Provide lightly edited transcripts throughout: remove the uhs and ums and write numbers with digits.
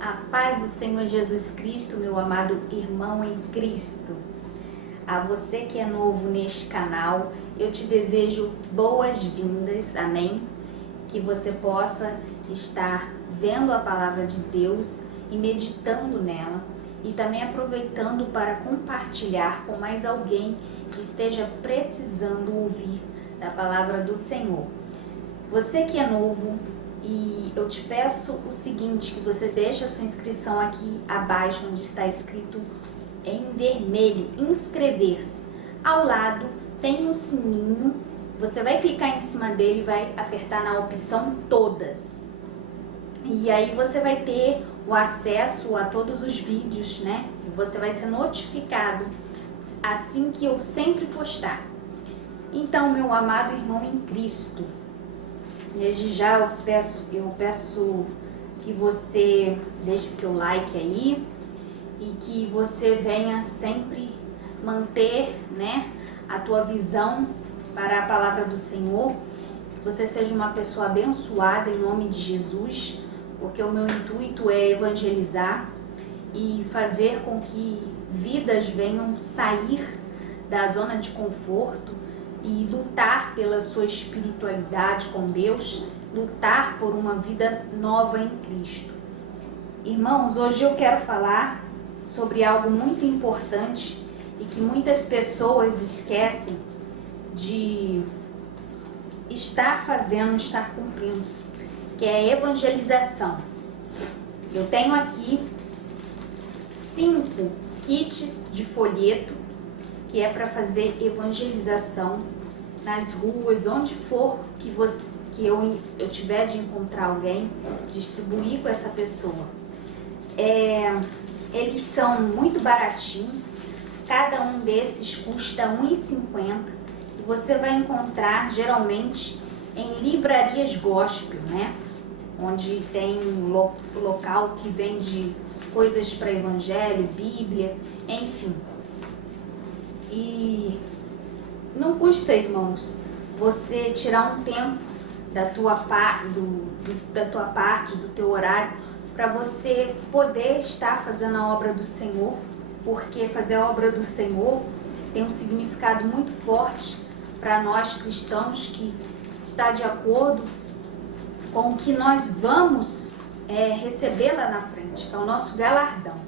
A paz do Senhor Jesus Cristo, meu amado irmão em Cristo. A você que é novo neste canal, eu te desejo boas-vindas, amém? Que você possa estar vendo a palavra de Deus e meditando nela e também aproveitando para compartilhar com mais alguém que esteja precisando ouvir da palavra do Senhor. Você que é novo, e eu te peço o seguinte, que você deixe a sua inscrição aqui abaixo, onde está escrito em vermelho, inscrever-se. Ao lado tem um sininho, você vai clicar em cima dele e vai apertar na opção todas. E aí você vai ter o acesso a todos os vídeos, né? Você vai ser notificado assim que eu sempre postar. Então, meu amado irmão em Cristo, desde já eu peço que você deixe seu like aí e que você venha sempre manter, né, a tua visão para a palavra do Senhor. Que você seja uma pessoa abençoada em nome de Jesus, porque o meu intuito é evangelizar e fazer com que vidas venham sair da zona de conforto e lutar pela sua espiritualidade com Deus, lutar por uma vida nova em Cristo. Irmãos, hoje eu quero falar sobre algo muito importante e que muitas pessoas esquecem de estar fazendo, estar cumprindo, que é a evangelização. Eu tenho aqui 5 kits de folheto que é para fazer evangelização nas ruas, onde for que eu tiver de encontrar alguém, distribuir com essa pessoa. Eles são muito baratinhos, cada um desses custa R$ 1,50 e você vai encontrar geralmente em livrarias gospel, né? Onde tem um local que vende coisas para evangelho, Bíblia, enfim. E não custa, irmãos, você tirar um tempo da tua parte, do teu horário, para você poder estar fazendo a obra do Senhor, porque fazer a obra do Senhor tem um significado muito forte para nós cristãos, que está de acordo com o que nós vamos receber lá na frente, que é o nosso galardão.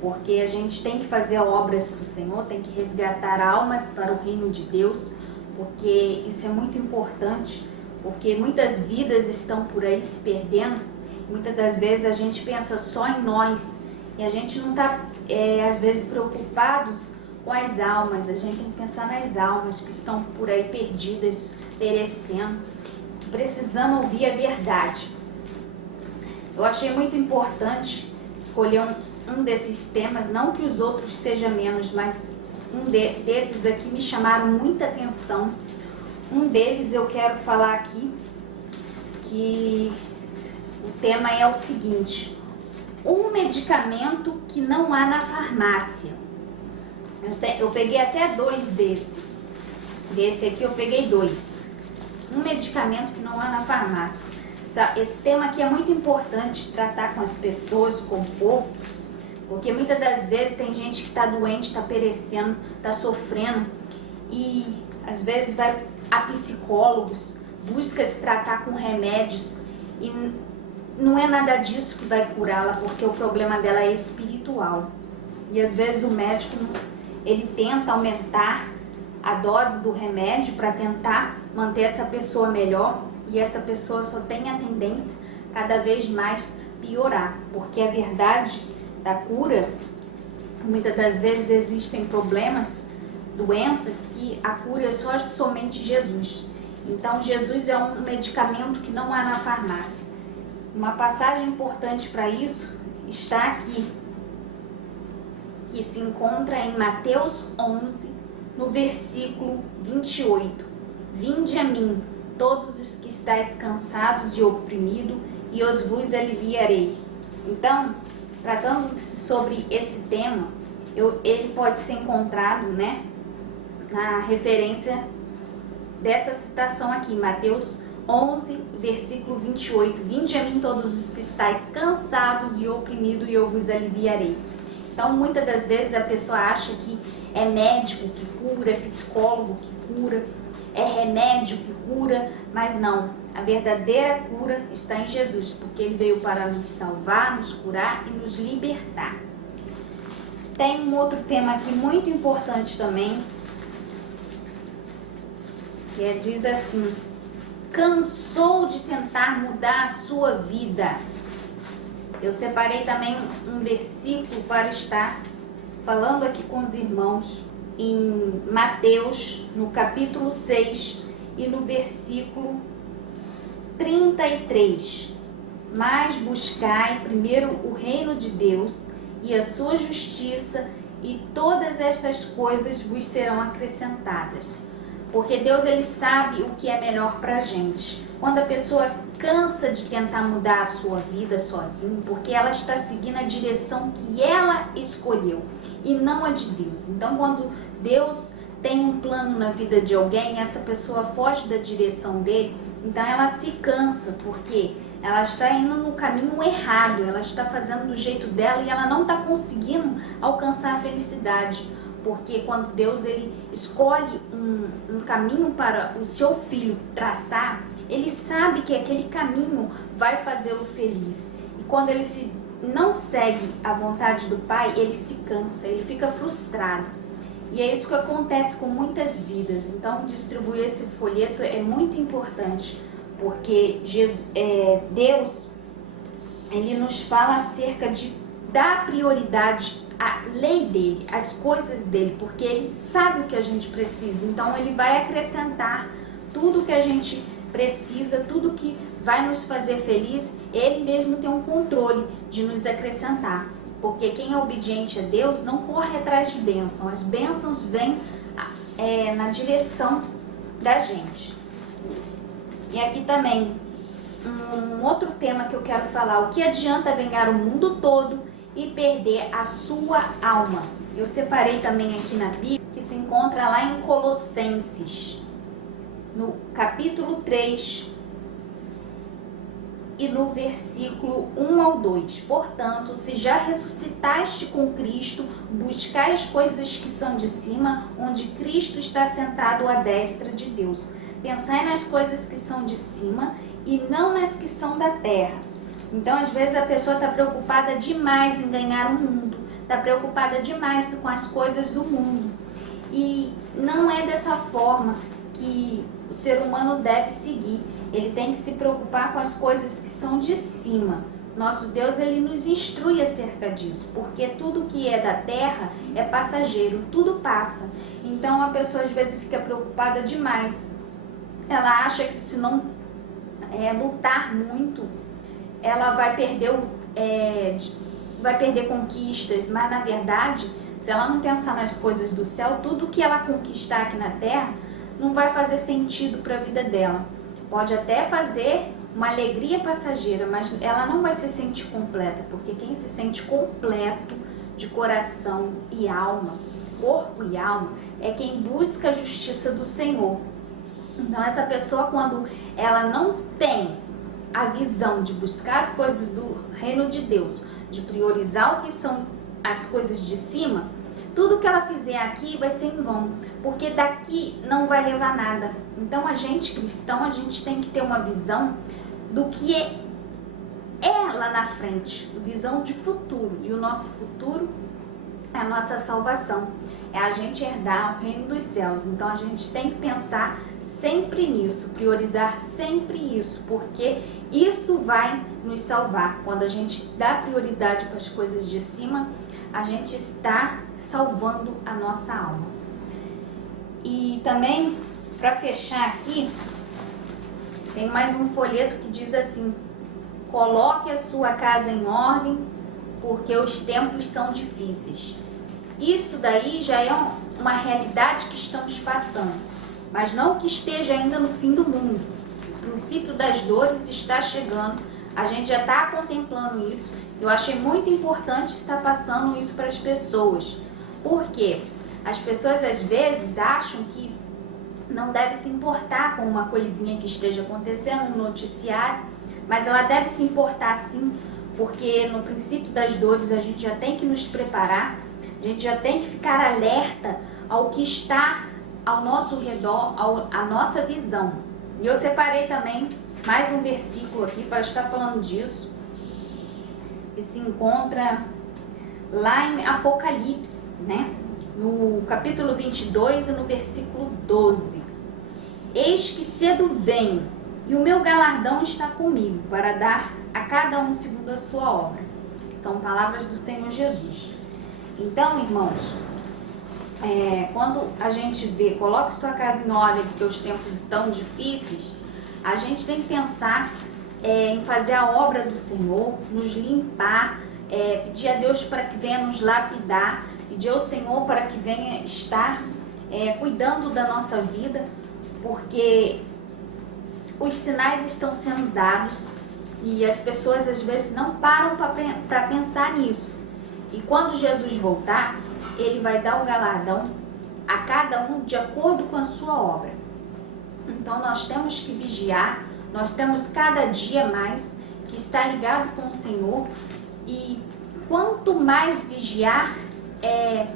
Porque a gente tem que fazer obras para o Senhor, tem que resgatar almas para o reino de Deus, porque isso é muito importante, porque muitas vidas estão por aí se perdendo. Muitas das vezes a gente pensa só em nós e a gente não está, às vezes, preocupados com as almas. A gente tem que pensar nas almas que estão por aí perdidas, perecendo, precisando ouvir a verdade. Eu achei muito importante escolher um desses temas, não que os outros sejam menos, mas desses aqui me chamaram muita atenção. Um deles eu quero falar aqui, que o tema é o seguinte: um medicamento que não há na farmácia. Eu peguei até 2 desses. Desse aqui eu peguei 2. Um medicamento que não há na farmácia. Esse tema aqui é muito importante tratar com as pessoas, com o povo, porque muitas das vezes tem gente que está doente, está perecendo, está sofrendo e às vezes vai a psicólogos, busca se tratar com remédios e não é nada disso que vai curá-la, porque o problema dela é espiritual. E às vezes o médico ele tenta aumentar a dose do remédio para tentar manter essa pessoa melhor e essa pessoa só tem a tendência cada vez mais piorar, porque a verdade da cura, muitas das vezes existem problemas, doenças que a cura é só somente Jesus. Então Jesus é um medicamento que não há na farmácia. Uma passagem importante para isso está aqui, que se encontra em Mateus 11, no versículo 28. Vinde a mim, todos os que estáis cansados e oprimidos, e os vos aliviarei. Então, tratando-se sobre esse tema, ele pode ser encontrado, né, na referência dessa citação aqui, Mateus 11, versículo 28. Vinde a mim todos os que estáis cansados e oprimidos e eu vos aliviarei. Então, muitas das vezes a pessoa acha que é médico que cura, é psicólogo que cura, é remédio que cura, mas não. A verdadeira cura está em Jesus, porque Ele veio para nos salvar, nos curar e nos libertar. Tem um outro tema aqui muito importante também, que diz assim: cansou de tentar mudar a sua vida? Eu separei também um versículo para estar falando aqui com os irmãos em Mateus, no capítulo 6 e no versículo 33. Mas buscai primeiro o reino de Deus e a sua justiça, e todas estas coisas vos serão acrescentadas. Porque Deus, Ele sabe o que é melhor para a gente. Quando a pessoa cansa de tentar mudar a sua vida sozinha, porque ela está seguindo a direção que ela escolheu e não a de Deus. Então, quando Deus tem um plano na vida de alguém, essa pessoa foge da direção dele, então ela se cansa, porque ela está indo no caminho errado, ela está fazendo do jeito dela e ela não está conseguindo alcançar a felicidade. Porque quando Deus ele escolhe um caminho para o seu filho traçar, Ele sabe que aquele caminho vai fazê-lo feliz. E quando ele não segue a vontade do Pai, ele se cansa, ele fica frustrado. E é isso que acontece com muitas vidas. Então, distribuir esse folheto é muito importante, porque Deus ele nos fala acerca de dar prioridade a lei dele, as coisas dele, porque ele sabe o que a gente precisa. Então ele vai acrescentar tudo que a gente precisa, tudo que vai nos fazer feliz. Ele mesmo tem um controle de nos acrescentar, porque quem é obediente a Deus não corre atrás de bênção. As bênçãos vêm na direção da gente. E aqui também um outro tema que eu quero falar: o que adianta ganhar o mundo todo e perder a sua alma? Eu separei também aqui na Bíblia, que se encontra lá em Colossenses, no capítulo 3 e no versículo 1 ao 2. Portanto, se já ressuscitaste com Cristo, buscai as coisas que são de cima, onde Cristo está sentado à destra de Deus. Pensai nas coisas que são de cima e não nas que são da terra. Então, às vezes, a pessoa está preocupada demais em ganhar o mundo, está preocupada demais com as coisas do mundo. E não é dessa forma que o ser humano deve seguir. Ele tem que se preocupar com as coisas que são de cima. Nosso Deus, ele nos instrui acerca disso, porque tudo que é da terra é passageiro, tudo passa. Então, a pessoa às vezes fica preocupada demais. Ela acha que se não lutar muito, ela vai perder conquistas, mas na verdade, se ela não pensar nas coisas do céu, tudo que ela conquistar aqui na terra não vai fazer sentido para a vida dela. Pode até fazer uma alegria passageira, mas ela não vai se sentir completa, porque quem se sente completo de coração e alma, corpo e alma, é quem busca a justiça do Senhor. Então, essa pessoa, quando ela não tem a visão de buscar as coisas do reino de Deus, de priorizar o que são as coisas de cima, tudo que ela fizer aqui vai ser em vão, porque daqui não vai levar nada. Então, a gente cristão, a gente tem que ter uma visão do que é lá na frente, visão de futuro, e o nosso futuro é a nossa salvação, é a gente herdar o reino dos céus. Então, a gente tem que pensar sempre nisso, priorizar sempre isso, porque isso vai nos salvar. Quando a gente dá prioridade para as coisas de cima, a gente está salvando a nossa alma. E também, para fechar aqui, tem mais um folheto que diz assim: coloque a sua casa em ordem, porque os tempos são difíceis. Isso daí já é uma realidade que estamos passando, mas não que esteja ainda no fim do mundo. O princípio das dores está chegando, a gente já está contemplando isso. Eu achei muito importante estar passando isso para as pessoas, porque as pessoas às vezes acham que não deve se importar com uma coisinha que esteja acontecendo no noticiário, mas ela deve se importar sim, porque no princípio das dores a gente já tem que nos preparar, a gente já tem que ficar alerta ao que está ao nosso redor, à nossa visão. E eu separei também mais um versículo aqui para estar falando disso, que se encontra lá em Apocalipse, né? No capítulo 22 e no versículo 12. Eis que cedo venho, e o meu galardão está comigo, para dar a cada um segundo a sua obra. São palavras do Senhor Jesus. Então, irmãos, quando a gente vê, coloque sua casa em ordem porque os tempos estão difíceis, a gente tem que pensar em fazer a obra do Senhor, nos limpar, pedir a Deus para que venha nos lapidar, pedir ao Senhor para que venha estar cuidando da nossa vida, porque os sinais estão sendo dados e as pessoas às vezes não param para pensar nisso. E quando Jesus voltar, Ele vai dar o galardão a cada um de acordo com a sua obra. Então nós temos que vigiar, nós temos cada dia mais que estar ligado com o Senhor, e quanto mais vigiar,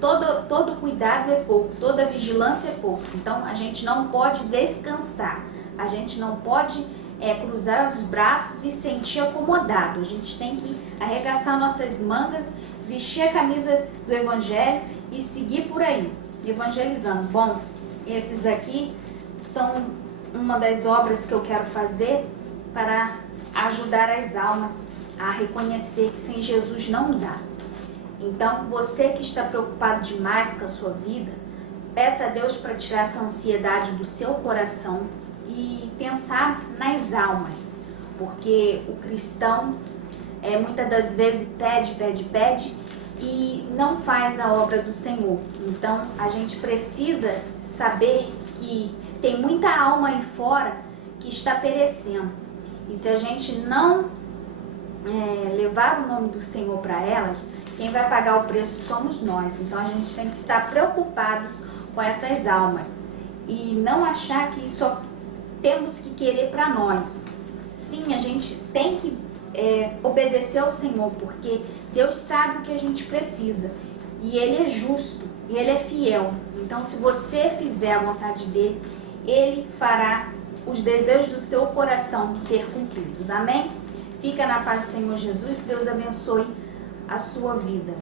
todo cuidado é pouco, toda vigilância é pouco. Então a gente não pode descansar, a gente não pode cruzar os braços e sentir acomodado. A gente tem que arregaçar nossas mangas, vestir a camisa do Evangelho e seguir por aí, evangelizando. Bom, esses aqui são uma das obras que eu quero fazer para ajudar as almas a reconhecer que sem Jesus não dá. Então, você que está preocupado demais com a sua vida, peça a Deus para tirar essa ansiedade do seu coração e pensar nas almas, porque o cristão muitas das vezes pede e não faz a obra do Senhor. Então a gente precisa saber que tem muita alma aí fora que está perecendo, e se a gente não levar o nome do Senhor para elas, quem vai pagar o preço somos nós. Então a gente tem que estar preocupados com essas almas e não achar que só temos que querer para nós. Sim, a gente tem que obedecer ao Senhor, porque Deus sabe o que a gente precisa e Ele é justo e Ele é fiel. Então se você fizer a vontade dEle, Ele fará os desejos do seu coração ser cumpridos. Amém? Fica na paz do Senhor Jesus. Deus abençoe a sua vida.